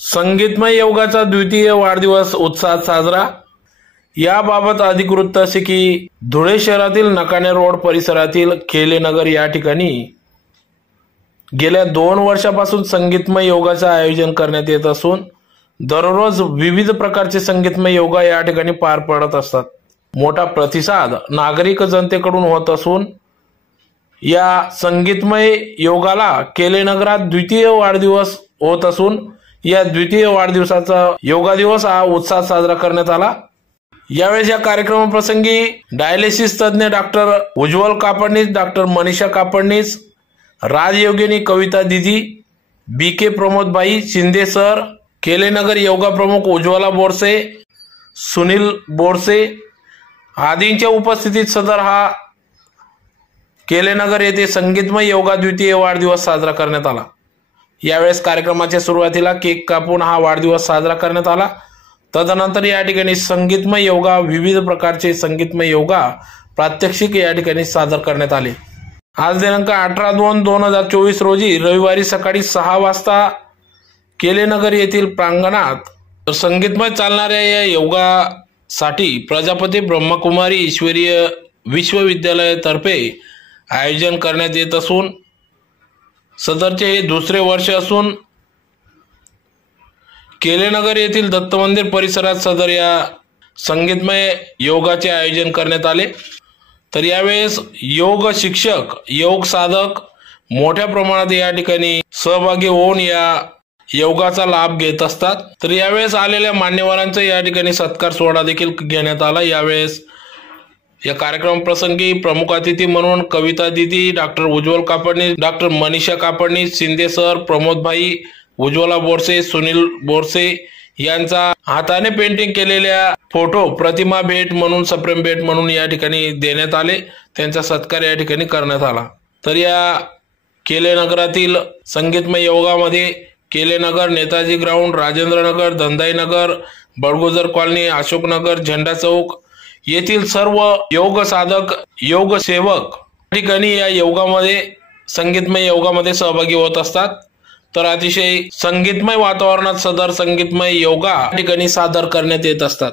संगीतमय योगाचा द्वितीय वाढदिवस उत्साहात साजरा. याबाबत अधिक वृत्त असे की धुळे शहरातील नकाने रोड परिसरातील केलेनगर या ठिकाणी गेल्या दोन वर्षापासून संगीतमय योगाचे आयोजन करण्यात येत असून दररोज विविध प्रकारचे संगीतमय योगा या ठिकाणी पार पडत असतात. मोठा प्रतिसाद नागरिक जनतेकडून होत असून या संगीतमय योगाला केलेनगरात द्वितीय वाढदिवस होत असून या द्वितीय वाढदिवसाचा योगा दिवस हा उत्साहात साजरा करण्यात आला. यावेळेस या कार्यक्रमाप्रसंगी डायलिसिस तज्ज्ञ डॉक्टर उज्ज्वल कापडणीस डॉक्टर मनीषा कापडणीस राजयोगिनी कविता दिदी B K Pramodbai Shinde sir Kelenagar yoga प्रमुख उज्ज्वला बोरसे सुनील बोरसे आदींच्या उपस्थितीत सदर हा केलेनगर येथे संगीतमय योगा द्वितीय वाढदिवस साजरा करण्यात आला. यावेळेस कार्यक्रमाच्या सुरुवातीला केक कापून हा वाढदिवस साजरा करण्यात आला. तदनंतर या ठिकाणी संगीतमय योगा विविध प्रकारचे संगीतमय योगा प्रात्यक्षिक या ठिकाणी सादर करण्यात आले. आज दिनांक अठरा दोन दोन हजार चोवीस रोजी रविवारी सकाळी सहा वाजता केलेनगर येथील प्रांगणात संगीतमय चालणाऱ्या या योगासाठी प्रजापती ब्रह्मकुमारी ईश्वरीय विश्वविद्यालयातर्फे आयोजन करण्यात येत असून सदरचे हे दुसरे वर्ष असून केलेनगर येथील दत्त मंदिर परिसरात सदर या संगीतमय योगाचे आयोजन करण्यात आले. तर यावेळेस योग शिक्षक योग साधक मोठ्या प्रमाणात या ठिकाणी सहभागी होऊन या योगाचा लाभ घेत असतात. तर यावेळेस आलेल्या मान्यवरांचा या ठिकाणी सत्कार सोहळा देखील घेण्यात आला. यावेळेस या कार्यक्रम प्रसंगी प्रमुख अतिथी म्हणून कविता दिदी doctor Ujjwal Kapadni doctor Manisha Kapadni Shinde sir Pramodbhai Ujjwala Borse Sunil Borse यांचा हाताने पेंटिंग केलेल्या फोटो प्रतिमा भेट म्हणून सप्रेम भेट म्हणून या ठिकाणी देण्यात आले. त्यांचा सत्कार या ठिकाणी करण्यात आला. तर या केलेनगरातील संगीतमय योगामध्ये केलेनगर नेताजी ग्राउंड राजेंद्रनगर धंदाईनगर बडगुजर कॉलनी अशोकनगर झेंडा चौक येथील सर्व योग साधक योग सेवक ठिकाणी या योगामध्ये संगीतमय योगामध्ये सहभागी होत असतात. तर अतिशय संगीतमय वातावरणात सदर संगीतमय योगा ठिकाणी सादर करण्यात येत असतात.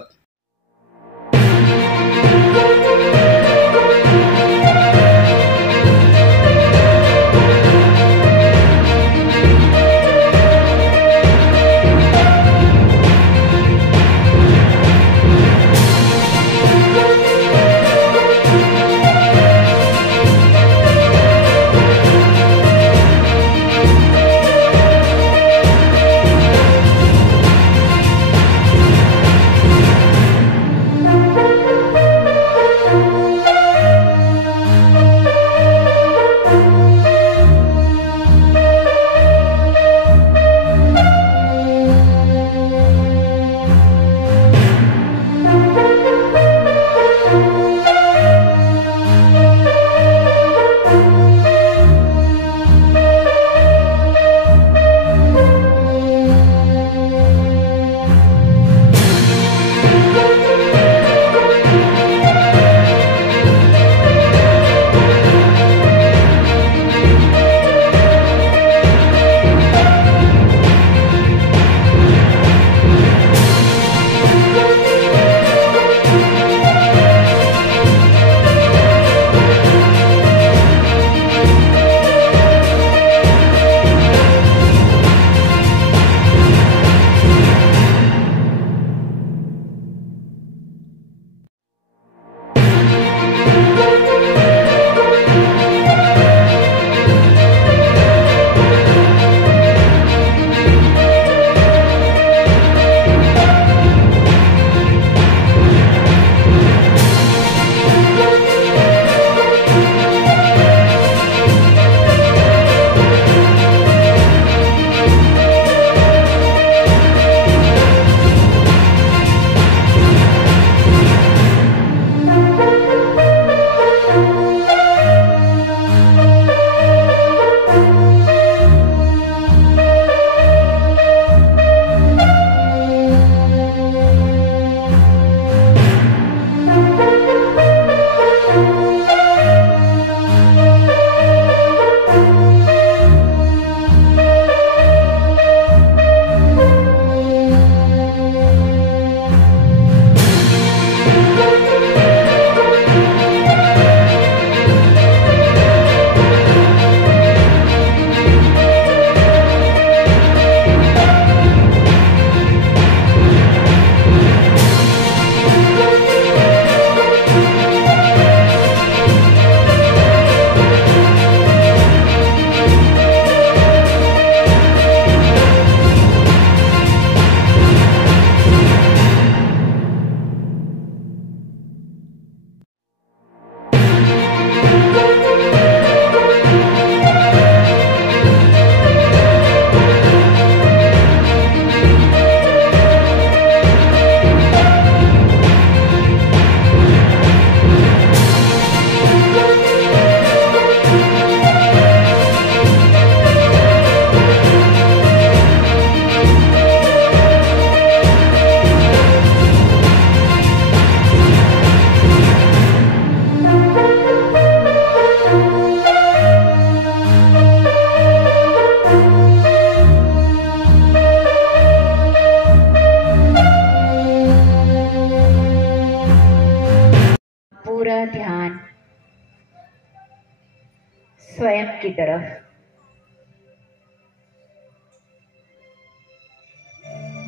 बैक की तरफ़।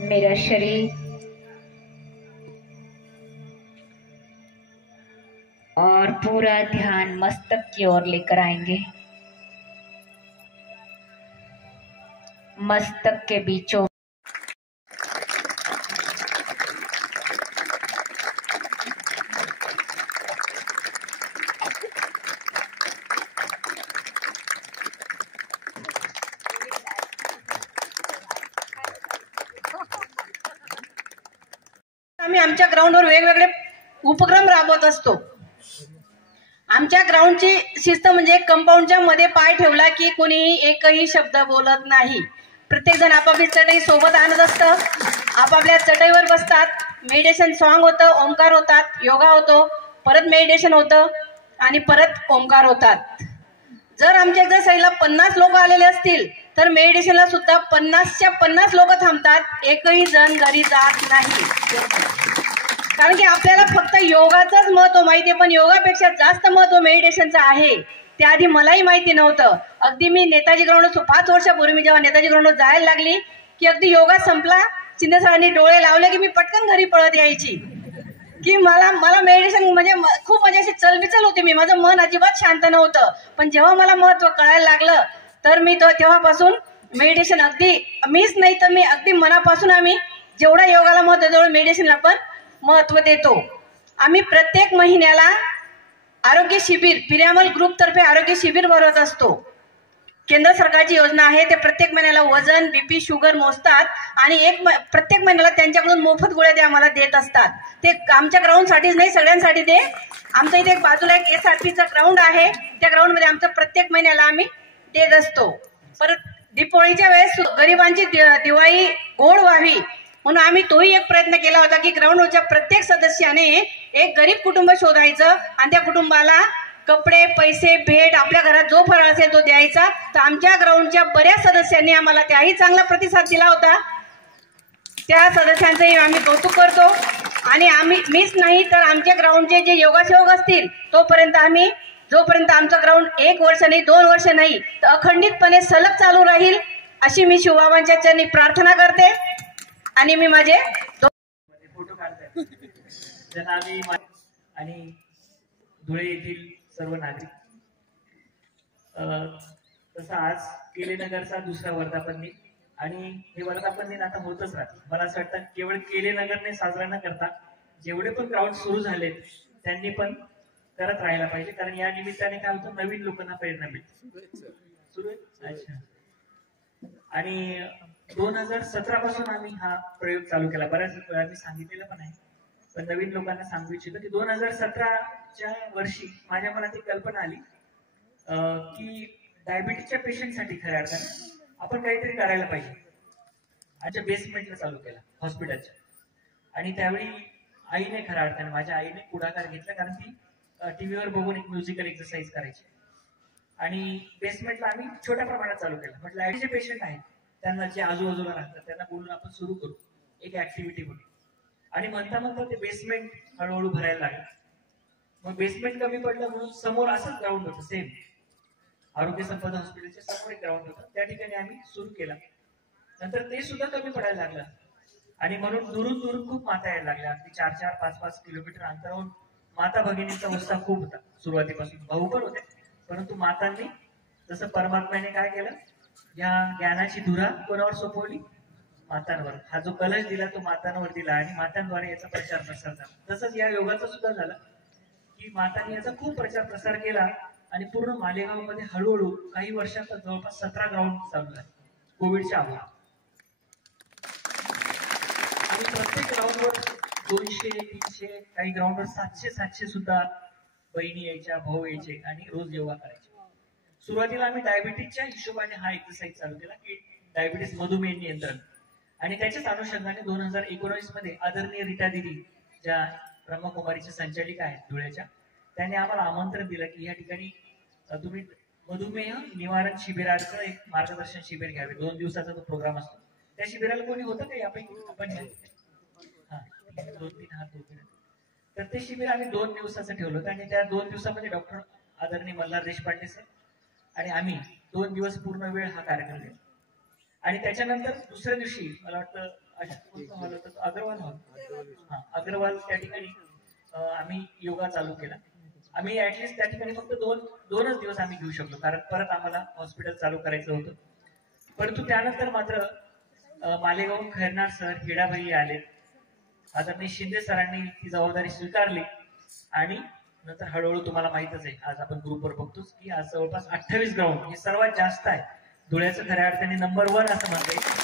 मेरा शरीर और पूरा ध्यान मस्तक की ओर लेकर आएँगे। मस्तक के बीचों वेगवेगळे उपक्रम राबवत असतो. आमच्या ग्राउंडची शिस्त म्हणजे कंपाऊंडच्या मध्ये पाय ठेवला की कोणीही एकही शब्द बोलत नाही. प्रत्येक जण आपापली चटई सोबत आणत असतं. आपापल्या चटईवर बसतात. मेडिटेशन सॉन्ग होतं ओंकार होतात योगा होतो परत मेडिटेशन होतं आणि परत ओंकार होतात. जर आमच्या एक्झरसाईजला पन्नास लोक आलेले असतील तर मेडिटेशनला सुद्धा पन्नासच्या पन्नास लोक थांबतात. एकही जण घरी जात नाही. कारण की आपल्याला फक्त योगाचंच महत्त्व माहिती आहे पण योगापेक्षा जास्त महत्त्व मेडिटेशनचं आहे. ते आधी मलाही माहिती नव्हतं. अगदी मी नेताजी ग्राउंड पाच वर्षापूर्वी मी जेव्हा नेताजी ग्राउंड जायला लागली की अगदी योगा संपला शिंदे सरांनी डोळे लावले की मी पटकन घरी पळत यायची. की मला मला मेडिटेशन म्हणजे म- खूप म्हणजे अशी चलबिचल होती मी. माझं मन अजिबात शांत नव्हतं. पण जेव्हा मला महत्त्व कळायला लागलं तर मी तो तेव्हापासून मेडिटेशन अगदी मीच नाही तर मी अगदी मनापासून आम्ही जेवढा योगाला महत्त्व तेवढं मेडिटेशनला पण महत्त्व देतो. आम्ही प्रत्येक महिन्याला आरोग्य शिबिर पिरामल ग्रुप तर्फे आरोग्य शिबिर भरवत असतो. केंद्र सरकारची योजना आहे ते प्रत्येक महिन्याला वजन बीपी शुगर मोजतात आणि एक म- प्रत्येक महिन्याला त्यांच्याकडून मोफत गोळ्या ते आम्हाला देत असतात. ते आमच्या ग्राउंडसाठीच नाही सगळ्यांसाठी ते. आमच्या इथे एक बाजूला एक एस आर पीचा ग्राउंड आहे त्या ग्राउंडमध्ये आमचं प्रत्येक महिन्याला आम्ही देत असतो. परत दीपावळीच्या वेळेस गरिबांची दि- दिवाळी गोड व्हावी म्हणून आम्ही तोही एक प्रयत्न केला होता की ग्राउंडवरच्या प्रत्येक सदस्याने एक गरीब कुटुंब शोधायचं आणि त्या कुटुंबाला कपडे पैसे भेट आपल्या घरात जो फराळ असेल तो द्यायचा. तर आमच्या ग्राउंडच्या बऱ्याच सदस्यांनी आम्हाला त्याही चांगला प्रतिसाद दिला होता. त्या सदस्यांचंही आम्ही कौतुक करतो. आणि आम्ही मीच नाही तर आमच्या ग्राउंडचे जे योगासेवक असतील तोपर्यंत आम्ही जोपर्यंत आमचं ग्राउंड एक वर्ष नाही दोन वर्ष नाही तर अखंडितपणे सलग चालू राहील अशी मी शिवबाबांच्या चरणी प्रार्थना करते. आणि मी माझे फोटो काढतात आम्ही आणि धुळे येथील सर्व नागरिक. अं, तसं आज केले नगरचा दुसरा वर्धापन दिन. आणि हे वर्धापन दिन आता होतच राहते. मला असं वाटतं केवळ केले नगरने साजरा न करता जेवढे पण ग्राउंड सुरू झालेत त्यांनी पण करत राहायला पाहिजे. कारण या निमित्ताने काय होतं नवीन लोकांना प्रेरणा मिळते. सुरू आहे? अच्छा. आणि दोन हजार सतरा पासून आम्ही हा प्रयोग चालू केला. बऱ्याच वेळा मी सांगितलेलं पण आहे. पण नवीन लोकांना सांगू इच्छितो की दोन हजार सतराच्या वर्षी माझ्या मनात एक कल्पना आली की डायबिटीसच्या पेशंटसाठी खऱ्या अर्थाने आपण काहीतरी करायला पाहिजे. आमच्या बेसमेंटला चालू केला हॉस्पिटलच्या आणि त्यावेळी आईने खऱ्या अर्थाने माझ्या आईने पुढाकार घेतला कारण ती टीव्हीवर बघून एक म्युझिकल एक्सरसाइज करायची. आणि बेसमेंटला आम्ही छोट्या प्रमाणात चालू केलं. म्हटलं आईचे पेशंट आहेत. त्यांना जे आजूबाजूला राहतात त्यांना बोलून आपण सुरू करू. एक ऍक्टिव्हिटी म्हणून. आणि म्हणता म्हणता ते बेसमेंट हळूहळू भरायला लागलं. मग बेसमेंट कमी पडलं म्हणून समोर असंच ग्राउंड होतं सेम आरोग्य संपदा हॉस्पिटलच्या समोर एक ग्राउंड होतं. त्या ठिकाणी आम्ही सुरू केला. नंतर ते सुद्धा कमी पडायला लागलं. आणि म्हणून दुरून दुरून खूप माता यायला लागल्या. अगदी चार चार पाच पाच किलोमीटर अंतरावरून माता भगिनींचा उत्साह खूप होता. सुरुवातीपासून. भाऊ पण होते. परंतु मातांनी जसं परमात्म्याने काय केलं? या ज्ञानाची धुरा कोणावर सोपवली? मातांवर. हा जो कलश दिला तो मातांवर दिला आणि मातांद्वारे याचा प्रचार प्रसार झाला. तसंच या योगाचा सुद्धा झाला की मातांनी याचा खूप प्रचार प्रसार केला आणि पूर्ण मालेगावमध्ये हळूहळू काही वर्षात जवळपास सतरा ग्राउंड चालू झाले. कोविडच्या अभाव आणि प्रत्येक ग्राउंडवर दोनशे तीनशे काही ग्राउंडवर सातशे सातशे सुद्धा बहिणी यायच्या भाऊ यायचे आणि रोज योगा करायचे. सुरुवातीला आम्ही डायबिटीसच्या हिशोबाने हा एक्सरसाइज चालू केला की डायबिटीस मधुमेह नियंत्रण. आणि त्याच्याच अनुषंगाने दोन हजार एकोणीसमध्ये आदरणीय रीता दिदी ज्या ब्रह्मकुमारीच्या संचालिका आहेत धुळ्याच्या त्यांनी आम्हाला आमंत्रण दिलं की या ठिकाणी तुम्ही मधुमेह निवारण शिबिराचं एक मार्गदर्शन शिबिर घ्यावे. दोन दिवसाचा तो प्रोग्राम असतो. त्या शिबिराला कोणी होतं का? यापैकी आपण घ्या. हा दोन तीन हात आहेत. तर ते शिबिर आम्ही दोन दिवसाचं ठेवलं होतं आणि त्या दोन दिवसामध्ये डॉक्टर आदरणीय मल्हार देशपांडे सर आणि आम्ही दोन दिवस पूर्ण वेळ हा कार्यक्रम घेतला. आणि त्याच्यानंतर दुसऱ्या दिवशी मला वाटतं हॉल होता? अग्रवाल हॉल. हा अग्रवाल त्या ठिकाणी आम्ही योगा चालू केला. आम्ही ऍटलिस्ट त्या ठिकाणी फक्त दोन दोनच दिवस आम्ही घेऊ शकलो. कारण परत आम्हाला हॉस्पिटल चालू करायचं होतं. परंतु त्यानंतर मात्र मालेगाव खैरनार सर हिडाभाई आले. आदरणीय शिंदे सरांनी ती जबाबदारी स्वीकारली. आणि नंतर हळूहळू तुम्हाला माहितच आहे आज आपण ग्रुपवर बघतोच की आज जवळपास अठ्ठावीस ग्राउंड हे सर्वात जास्त आहे. धुळ्याचं खऱ्या अर्थाने नंबर वन असं म्हणता येईल